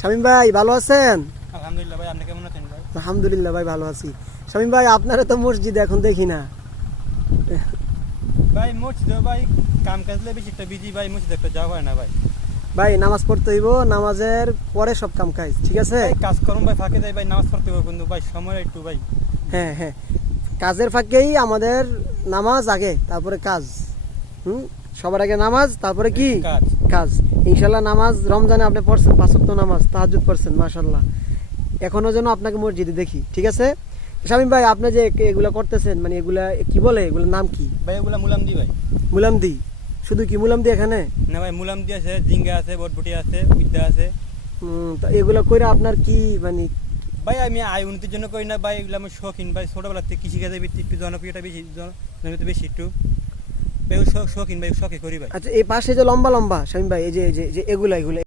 শামীম ভাই ভালো আছেন? আলহামদুলিল্লাহ ভাই, আপনি কেমন আছেন ভাই? আলহামদুলিল্লাহ ভাই ভালো আছি। শামীম ভাই আপনারা তো মসজিদে এখন দেখি না। ভাই মসজিদে ভাই কাম কাজলে বেশি একটা বিজি ভাই, মসজিদে একটা যাওয়া হয় না ভাই। ভাই নামাজ পড়তে হইব, নামাজের পরে সব কাম কাজ, ঠিক আছে? ভাই কাজ করুন ভাই, ফাঁকে যাই ভাই, নামাজ পড়তে হবে কিন্তু ভাই সময় একটু ভাই। হ্যাঁ হ্যাঁ, কাজের ফাঁকেই আমাদের নামাজ আগে, তারপরে কাজ। সবার আগে নামাজ, তারপরে কি কাজ। কাজ। ইনশাল্লাহ নামাজ রমজানে আপনি পড়ছেন, 5 ওয়াক্ত নামাজ, তাহাজ্জুদ পড়ছেন, মাশাআল্লাহ। এখনো যেন আপনাকে মসজিদে দেখি, ঠিক আছে? শামীম ভাই আপনি যে এগুলা করতেছেন, মানে এগুলা কি বলে, এগুলোর নাম কি? ভাই ওগুলা মুলাম দি ভাই। মুলামদি? শুধু কি মুলামদি এখানে? না ভাই, মুলাম দি আছে, জিঙ্গা আছে, বটবটি আছে, বিদ্যা আছে। তো এগুলা কইরা আপনার কি মানে? ভাই আমি আয় উন্নতির জন্য করি না ভাই, এগুলো আমি শৌখিন ভাই, ছোটবেলা থেকে কৃষিকাজের ভিত্তি একটু জনপ্রিয়তা বেশি, জনপ্রিয়তা বেশি একটু ভাই, শৌখিন ভাই, শখে করি ভাই। আচ্ছা এই পাশে যে লম্বা লম্বা শামীম ভাই, এই যে এগুলা